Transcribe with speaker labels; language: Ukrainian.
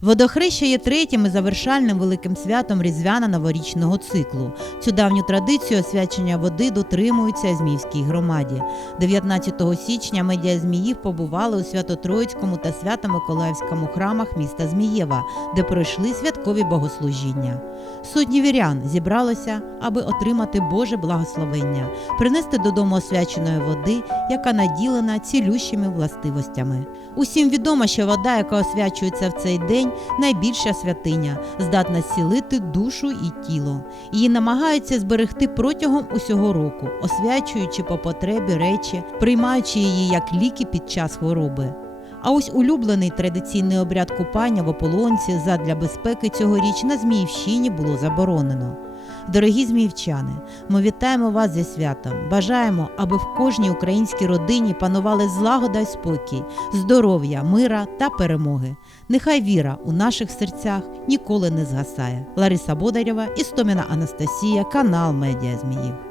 Speaker 1: Водохреща є третім і завершальним великим святом різдвяно-новорічного циклу. Цю давню традицію освячення води дотримуються Зміївській громаді. 19 січня медіа Зміїв побували у Свято-Троїцькому та Свято-Миколаївському храмах міста Змієва, де пройшли святкові богослужіння. Сотні вірян зібралося, аби отримати Боже благословення, принести додому освяченої води, яка наділена цілющими властивостями. Усім відомо, що вода, яка освячується в цей день, найбільша святиня, здатна зцілити душу і тіло. Її намагаються зберегти протягом усього року, освячуючи по потребі речі, приймаючи її як ліки під час хвороби. А ось улюблений традиційний обряд купання в ополонці задля безпеки цьогоріч на Зміївщині було заборонено. Дорогі зміївчани, ми вітаємо вас зі святом. Бажаємо, аби в кожній українській родині панували злагода й спокій, здоров'я, мира та перемоги. Нехай віра у наших серцях ніколи не згасає. Лариса Бодарєва, Істоміна Анастасія, канал Медіа Зміїв.